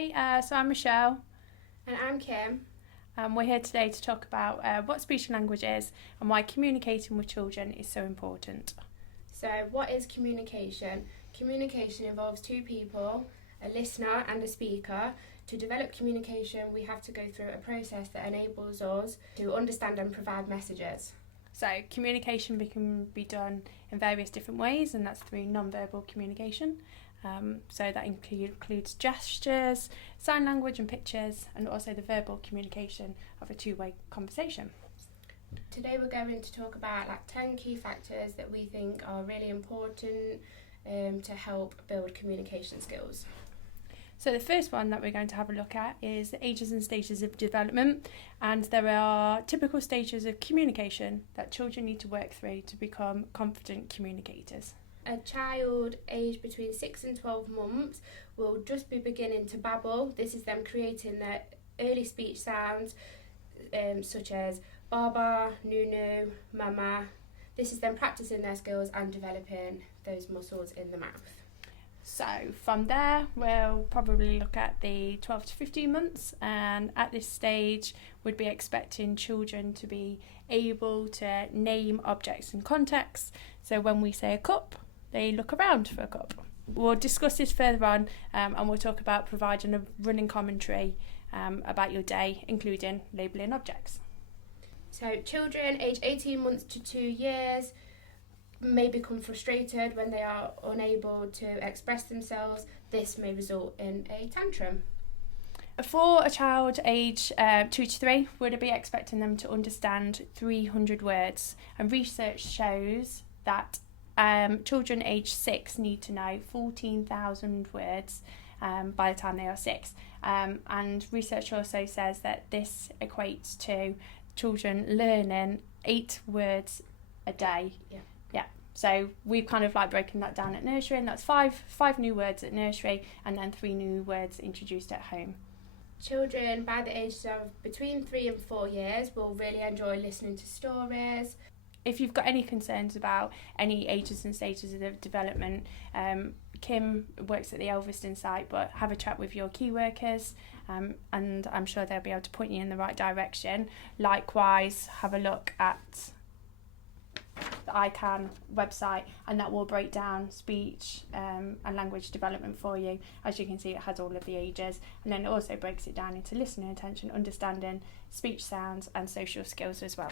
Hi, so I'm Michelle. And I'm Kim. We're here today to talk about what speech and language is and why communicating with children is so important. So, what is communication? Communication involves two people, a listener and a speaker. To develop communication, we have to go through a process that enables us to understand and provide messages. So, communication can be done in various different ways, and that's through non-verbal communication. So that includes gestures, sign language and pictures, and also the verbal communication of a two-way conversation. Today we're going to talk about 10 key factors that we think are really important to help build communication skills. So the first one that we're going to have a look at is the ages and stages of development, and there are typical stages of communication that children need to work through to become confident communicators. A child aged between 6 and 12 months will just be beginning to babble. This is them creating their early speech sounds such as Baba, Nunu, Mama. This is them practicing their skills and developing those muscles in the mouth. So from there, we'll probably look at the 12 to 15 months, and at this stage, we'd be expecting children to be able to name objects and contexts. So when we say a cup, they look around for a cup. We'll discuss this further on, and we'll talk about providing a running commentary about your day, including labelling objects. So children aged 18 months to 2 years may become frustrated when they are unable to express themselves. This may result in a tantrum. For a child aged 2 to 3, we'd be expecting them to understand 300 words, and research shows that children aged 6 need to know 14,000 words by the time they are 6. And research also says that this equates to children learning 8 words a day. Yeah. So we've kind of broken that down at nursery, and that's five new words at nursery and then 3 new words introduced at home. Children by the age of between 3 and 4 years will really enjoy listening to stories. If you've got any concerns about any ages and stages of development, Kim works at the Elveston site, but have a chat with your key workers, and I'm sure they'll be able to point you in the right direction. Likewise, have a look at the ICANN website, and that will break down speech and language development for you. As you can see, it has all of the ages, and then it also breaks it down into listening, attention, understanding, speech sounds, and social skills as well.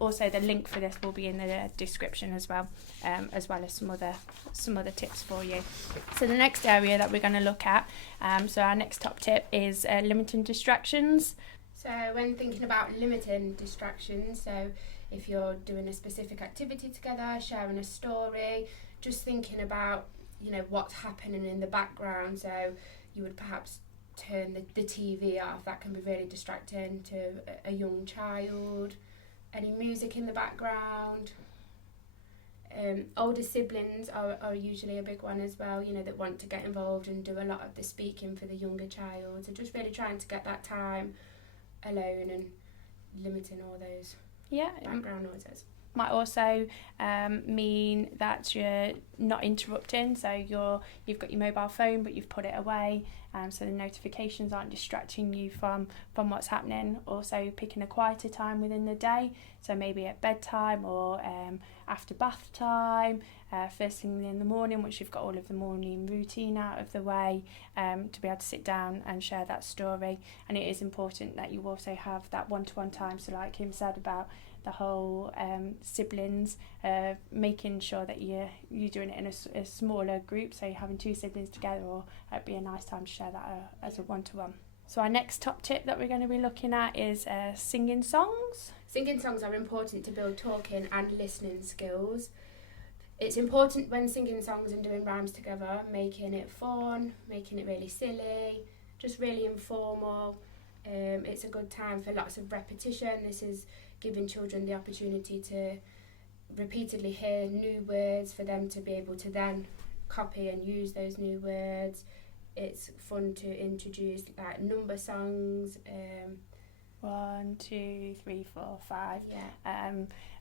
Also, the link for this will be in the description as well as some other tips for you. So the next area that we're going to look at, so our next top tip is limiting distractions. So when thinking about limiting distractions, so if you're doing a specific activity together, sharing a story, just thinking about what's happening in the background. So you would perhaps turn the TV off. That can be really distracting to a young child. Any music in the background. Older siblings are usually a big one as well, that want to get involved and do a lot of the speaking for the younger child. So just really trying to get that time alone and limiting all those background noises. Might also mean that you're not interrupting, so you've got your mobile phone but you've put it away, so the notifications aren't distracting you from what's happening. Also picking a quieter time within the day, so maybe at bedtime or after bath time, first thing in the morning once you've got all of the morning routine out of the way, to be able to sit down and share that story. And it is important that you also have that one-to-one time, so like Kim said about the whole siblings, making sure that you're doing it in a smaller group, so you're having 2 siblings together, or it'd be a nice time to share that as a one-to-one. So our next top tip that we're going to be looking at is singing songs. Singing songs are important to build talking and listening skills. It's important when singing songs and doing rhymes together, making it fun, making it really silly, just really informal. It's a good time for lots of repetition. This is giving children the opportunity to repeatedly hear new words for them to be able to then copy and use those new words. It's fun to introduce number songs. 1, 2, 3, 4, 5. Yeah.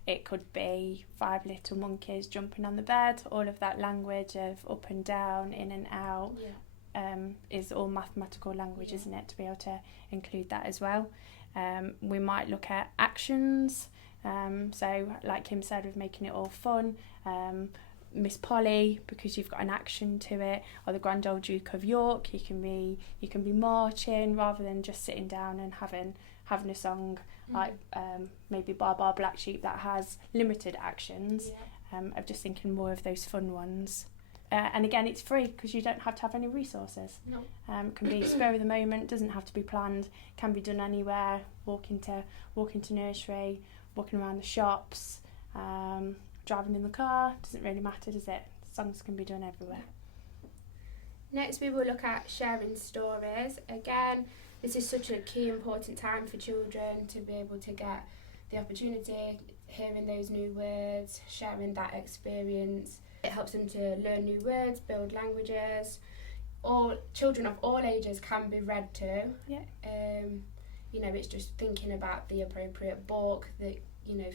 It could be 5 little monkeys jumping on the bed, all of that language of up and down, in and out. Yeah. is all mathematical language, isn't it, to be able to include that as well. We might look at actions, so like Kim said, with making it all fun. Miss Polly, because you've got an action to it, or the Grand Old Duke of York, you can be marching rather than just sitting down and having a song like maybe Bar Bar Black Sheep that has limited actions. I'm just thinking more of those fun ones. And again, it's free because you don't have to have any resources. No. Can be spur of the moment, doesn't have to be planned, can be done anywhere. Walking to nursery, walking around the shops, driving in the car, doesn't really matter, does it? Songs can be done everywhere. Next we will look at sharing stories. Again, this is such a key important time for children to be able to get the opportunity, hearing those new words, sharing that experience. It helps them to learn new words, build languages. All children of all ages can be read to. Yeah. It's just thinking about the appropriate book that,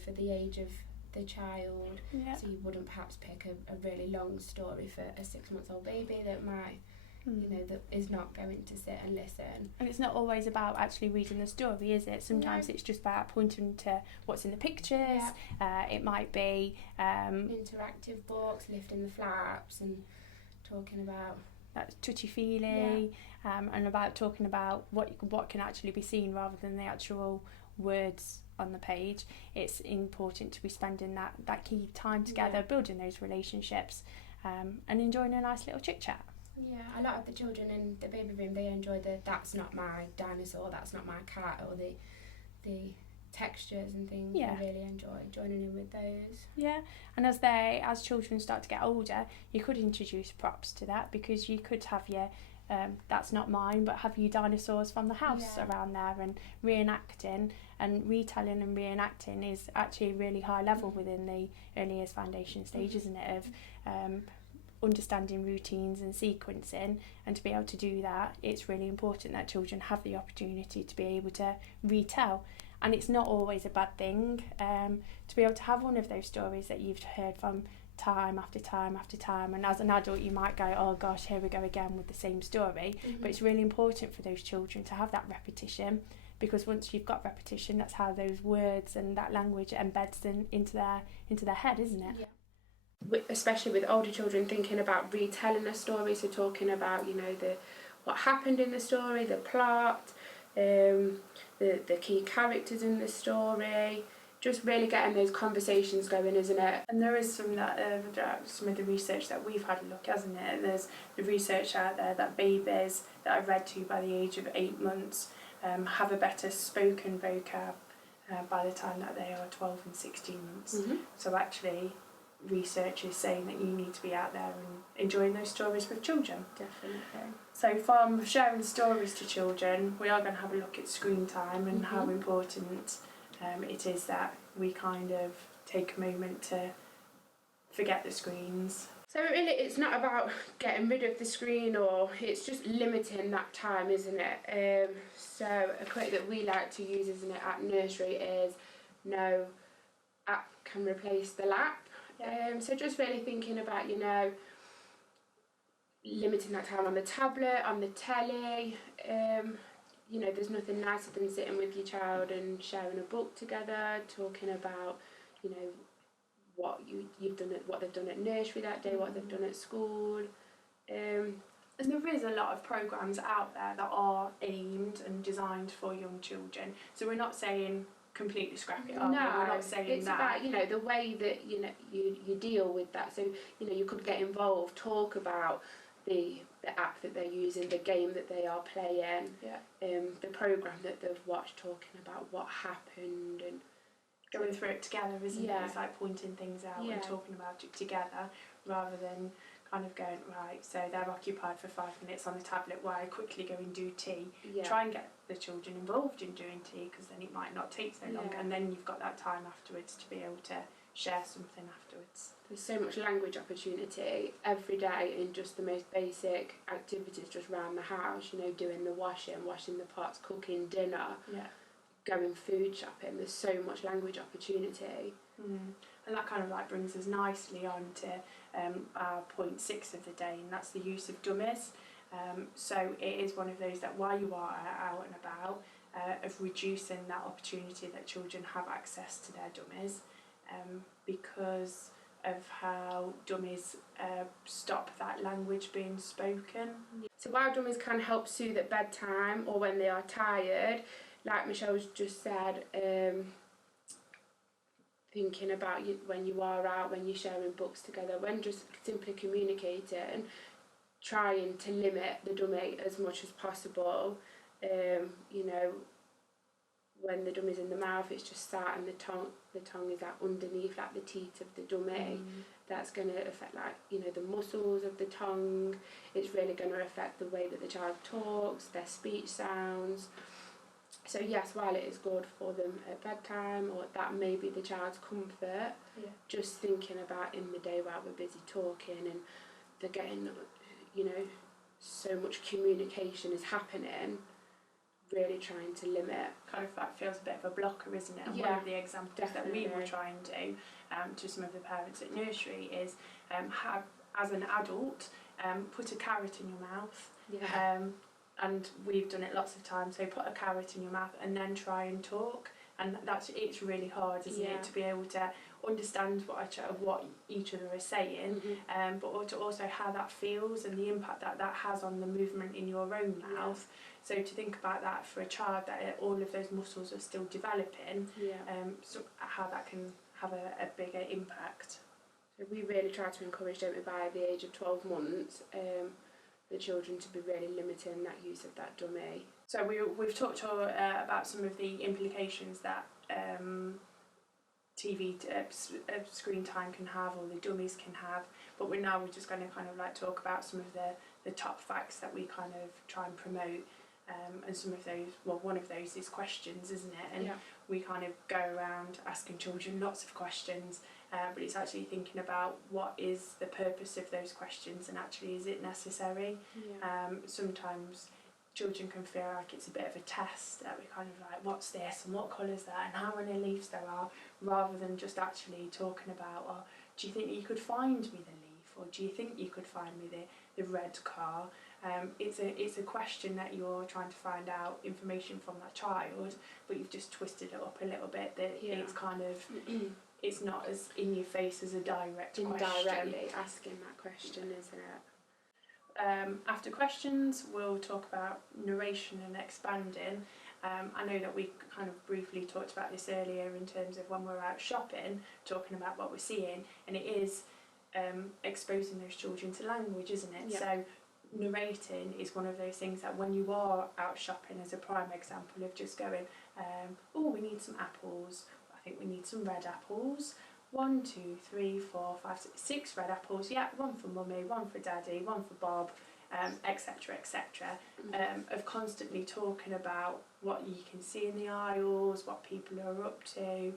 for the age of the child. Yeah. So you wouldn't perhaps pick a really long story for a 6-month-old baby that might, that is not going to sit and listen. And it's not always about actually reading the story, is it? Sometimes it's just about pointing to what's in the pictures. Yeah. It might be interactive books, lifting the flaps and talking about that touchy-feely, and about talking about what can actually be seen rather than the actual words on the page. It's important to be spending that key time together, building those relationships, and enjoying a nice little chit-chat. Yeah, a lot of the children in the baby room, they enjoy that's not my dinosaur, that's not my cat, or the textures and things. Yeah. I really enjoy joining in with those. Yeah, and as children start to get older, you could introduce props to that, because you could have your that's not mine, but have you dinosaurs from the house around there, and reenacting and retelling and reenacting is actually a really high level within the early years foundation stage, isn't it, of understanding routines and sequencing. And to be able to do that, it's really important that children have the opportunity to be able to retell. And it's not always a bad thing to be able to have one of those stories that you've heard from time after time after time, and as an adult you might go, oh gosh, here we go again with the same story. But it's really important for those children to have that repetition, because once you've got repetition, that's how those words and that language embeds into their head, isn't it? Yeah. Especially with older children, thinking about retelling a story, so talking about what happened in the story, the plot, the key characters in the story, just really getting those conversations going, isn't it? And there is some of the research that we've had a look, hasn't it? There's the research out there that babies that are read to by the age of 8 months have a better spoken vocab by the time that they are 12 and 16 months. So actually, research is saying that you need to be out there and enjoying those stories with children. Definitely. So from sharing stories to children, we are going to have a look at screen time and how important it is that we kind of take a moment to forget the screens. So really, it's not about getting rid of the screen, or it's just limiting that time, isn't it? So a quote that we like to use, isn't it, at nursery is, no app can replace the lap. So just really thinking about, limiting that time on the tablet, on the telly. There's nothing nicer than sitting with your child and sharing a book together, talking about, what you've done what they've done at nursery that day, what they've done at school. And there is a lot of programmes out there that are aimed and designed for young children. So we're not saying completely scrap it up. No, we're not saying it's that. about the way that you deal with that. So you could get involved, talk about the app that they're using, the game that they are playing, the programme that they've watched, talking about what happened and going through it together, isn't it? It's like pointing things out and talking about it together, rather than kind of going, right, so they're occupied for 5 minutes on the tablet while I quickly go and do tea. Try and get the children involved in doing tea, because then it might not take so long, and then you've got that time afterwards to be able to share something afterwards. There's so much language opportunity every day in just the most basic activities just around the house, doing the washing the pots, cooking dinner, going food shopping. There's so much language opportunity. And that kind of brings us nicely on to our point 6 of the day, and that's the use of dummies. So it is one of those that while you are out and about, of reducing that opportunity that children have access to their dummies, because of how dummies stop that language being spoken. So while dummies can help soothe at bedtime or when they are tired, like Michelle's just said, thinking about you when you are out, when you're sharing books together, when just simply communicating, trying to limit the dummy as much as possible. You know, when the dummy's in the mouth, it's just sat, and the tongue is like underneath, like the teeth of the dummy. That's going to affect, like, you know, the muscles of the tongue. It's really going to affect the way that the child talks, their speech sounds. So yes, while it is good for them at bedtime, or that may be the child's comfort, just thinking about in the day while we're busy talking and they're getting, you know, so much communication is happening, really trying to limit. Kind of that feels a bit of a blocker, isn't it? And Yeah, one of the examples definitely. that we will try and do to some of the parents at nursery is have, as an adult, put a carrot in your mouth. Yeah. And we've done it lots of times, so put a carrot in your mouth and then try and talk, and it's really hard, isn't it, to be able to understand what each other is saying, but also how that feels and the impact that has on the movement in your own mouth. So to think about that for a child, that all of those muscles are still developing, so how that can have a bigger impact. So we really try to encourage, don't we, by the age of 12 months, the children to be really limiting that use of that dummy. So we've talked about some of the implications that TV screen time can have, or the dummies can have, but we're just going to kind of like talk about some of the top facts that we kind of try and promote, and some of those, well, one of those is questions, isn't it? And we kind of go around asking children lots of questions, but it's actually thinking about what is the purpose of those questions, and actually is it necessary? Sometimes children can feel like it's a bit of a test, that we kind of like, what's this and what colour is that and how many leaves there are, rather than just actually talking about, oh, do you think you could find me the leaf, or do you think you could find me the red car? It's a question that you're trying to find out information from that child, but you've just twisted it up a little bit, that it's kind of it's not as in your face as a direct question. Indirectly asking that question, isn't it? After questions, we'll talk about narration and expanding. I know that we kind of briefly talked about this earlier in terms of when we're out shopping, talking about what we're seeing, and it is exposing those children to language, isn't it? So narrating is one of those things that when you are out shopping, as a prime example of just going, oh, we need some apples, I think we need some red apples, 1, 2, 3, 4, 5, 6 red apples, one for mummy, one for daddy, one for Bob, etc, etc, of constantly talking about what you can see in the aisles, what people are up to,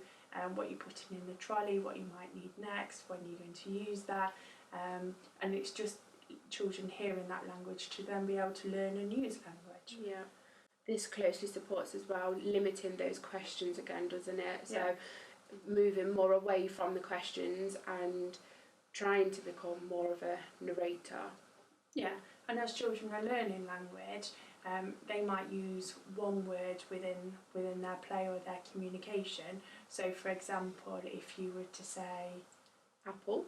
what you're putting in the trolley, what you might need next, when you're going to use that, and it's just children hearing that language to then be able to learn and use language. This closely supports as well limiting those questions again, doesn't it? So moving more away from the questions and trying to become more of a narrator. And as children are learning language, they might use one word within their play or their communication. So for example, if you were to say apple,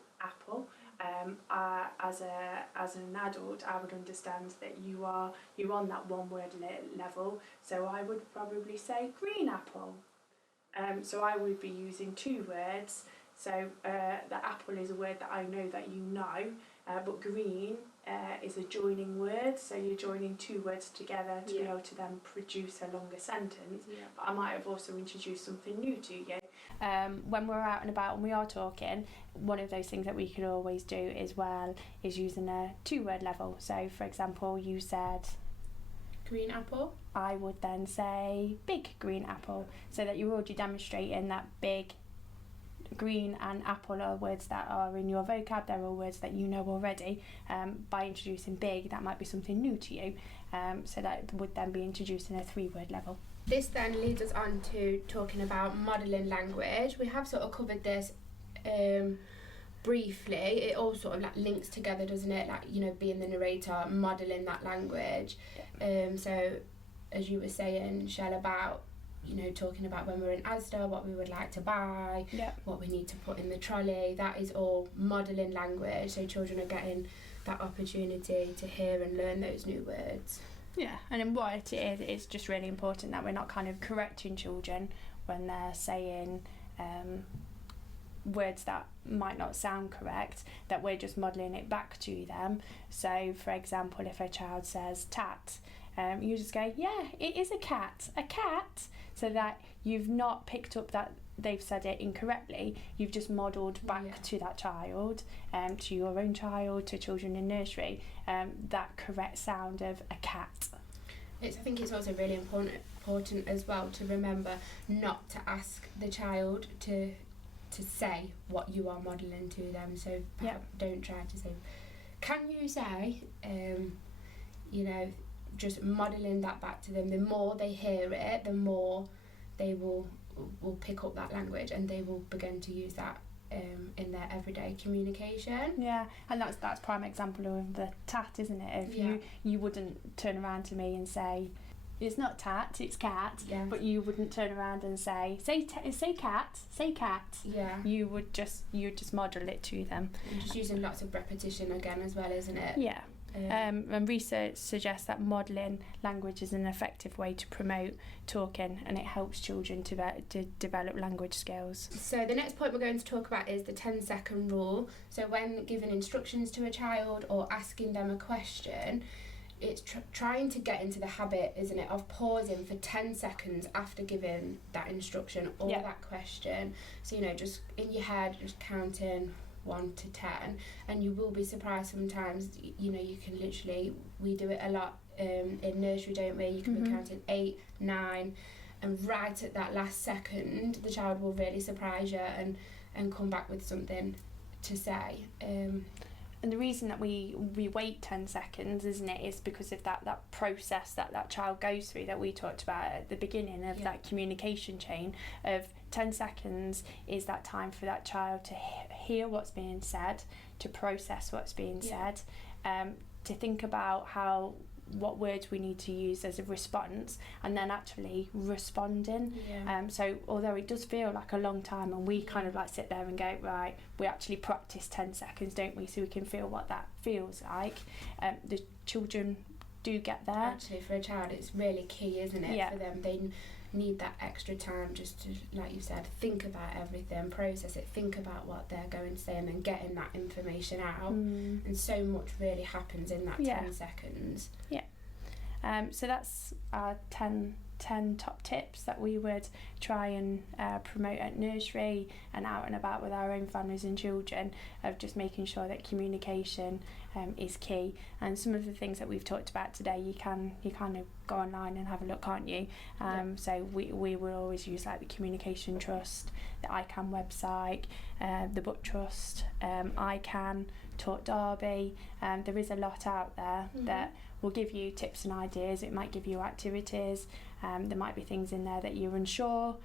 as an adult, I would understand that you're on that one word level, so I would probably say green apple. So I would be using 2 words. So the apple is a word that I know that you know, but green is a joining word, so you're joining 2 words together to be able to then produce a longer sentence. But I might have also introduced something new to you. When we're out and about and we are talking, one of those things that we could always do as well is using a 2-word level. So for example, you said green apple, I would then say big green apple, so that you're already demonstrating that big, green and apple are words that are in your vocab, they're all words that you know already. By introducing big, that might be something new to you, so that would then be introducing a 3-word level. This then leads us on to talking about modelling language. We have sort of covered this briefly, it all sort of like links together, doesn't it? Like, you know, being the narrator, modelling that language. So as you were saying, Shell, about, you know, talking about when we're in Asda, what we would like to buy, what we need to put in the trolley, that is all modelling language, so children are getting that opportunity to hear and learn those new words. Yeah, and in what it is, it's just really important that we're not kind of correcting children when they're saying words that might not sound correct, that we're just modelling it back to them. So, for example, if a child says tat, you just go, yeah, it is a cat, so that you've not picked up that they've said it incorrectly, you've just modelled back to that child, to your own child, to children in nursery, that correct sound of a cat. I think it's also really important as well to remember not to ask the child to say what you are modelling to them. So don't try to say, can you say, you know, just modelling that back to them. The more they hear it, the more they will pick up that language, and they will begin to use that in their everyday communication. Yeah, and that's prime example of the tat, isn't it? If you wouldn't turn around to me and say, it's not tat, it's cat, but you wouldn't turn around and say cat. Yeah. You'd just model it to them. And just using lots of repetition again as well, isn't it? Yeah. And research suggests that modelling language is an effective way to promote talking, and it helps children to develop language skills. So the next point we're going to talk about is the 10-second rule. So when giving instructions to a child or asking them a question, it's trying to get into the habit, isn't it, of pausing for 10 seconds after giving that instruction or that question. So, you know, just in your head, just counting 1 to 10, and you will be surprised sometimes. You know, you can literally, we do it a lot in nursery, don't we? You can be counting 8, 9, and right at that last second the child will really surprise you and come back with something to say. And the reason that we wait 10 seconds, isn't it, is because of that process that child goes through that we talked about at the beginning of that communication chain of 10 seconds is that time for that child to hear what's being said, to process what's being said, to think about what words we need to use as a response, and then actually responding. So although it does feel like a long time, and we kind of like sit there and go, right, we actually practice 10 seconds, don't we, so we can feel what that feels like, the children do get there. Actually, for a child it's really key, isn't it, for them. They need that extra time just to, like you said, think about everything, process it, think about what they're going to say, and then getting that information out. And so much really happens in that 10 seconds. So that's our 10 top tips that we would try and promote at nursery and out and about with our own families and children, of just making sure that communication is key. And some of the things that we've talked about today, you kind of go online and have a look, can't you? So we will always use like the Communication Trust, the ICANN website, the Book Trust, ICANN, Talk Derby. There is a lot out there that will give you tips and ideas. It might give you activities. There might be things in there that you're unsure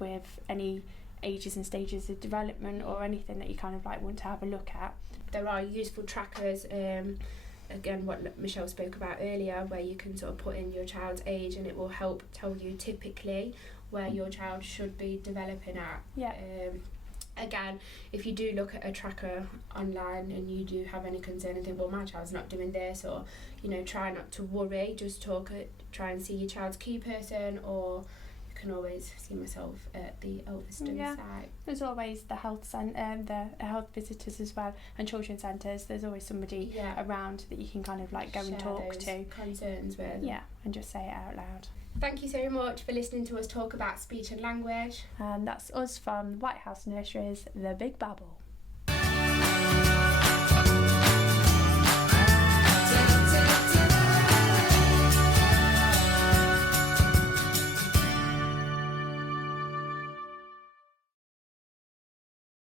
with any ages and stages of development, or anything that you kind of like want to have a look at. There are useful trackers, again what Michelle spoke about earlier, where you can sort of put in your child's age, and it will help tell you typically where your child should be developing at. Again, if you do look at a tracker online and you do have any concern and think, well, my child's not doing this, or, you know, try not to worry, just try and see your child's key person, or you can always see myself at the Elphiston site. There's always the health the health visitors as well, and children's centres. There's always somebody around that you can kind of like go and talk to. Concerns with. And just say it out loud. Thank you so much for listening to us talk about speech and language. And that's us from White House Nursery's The Big Babble.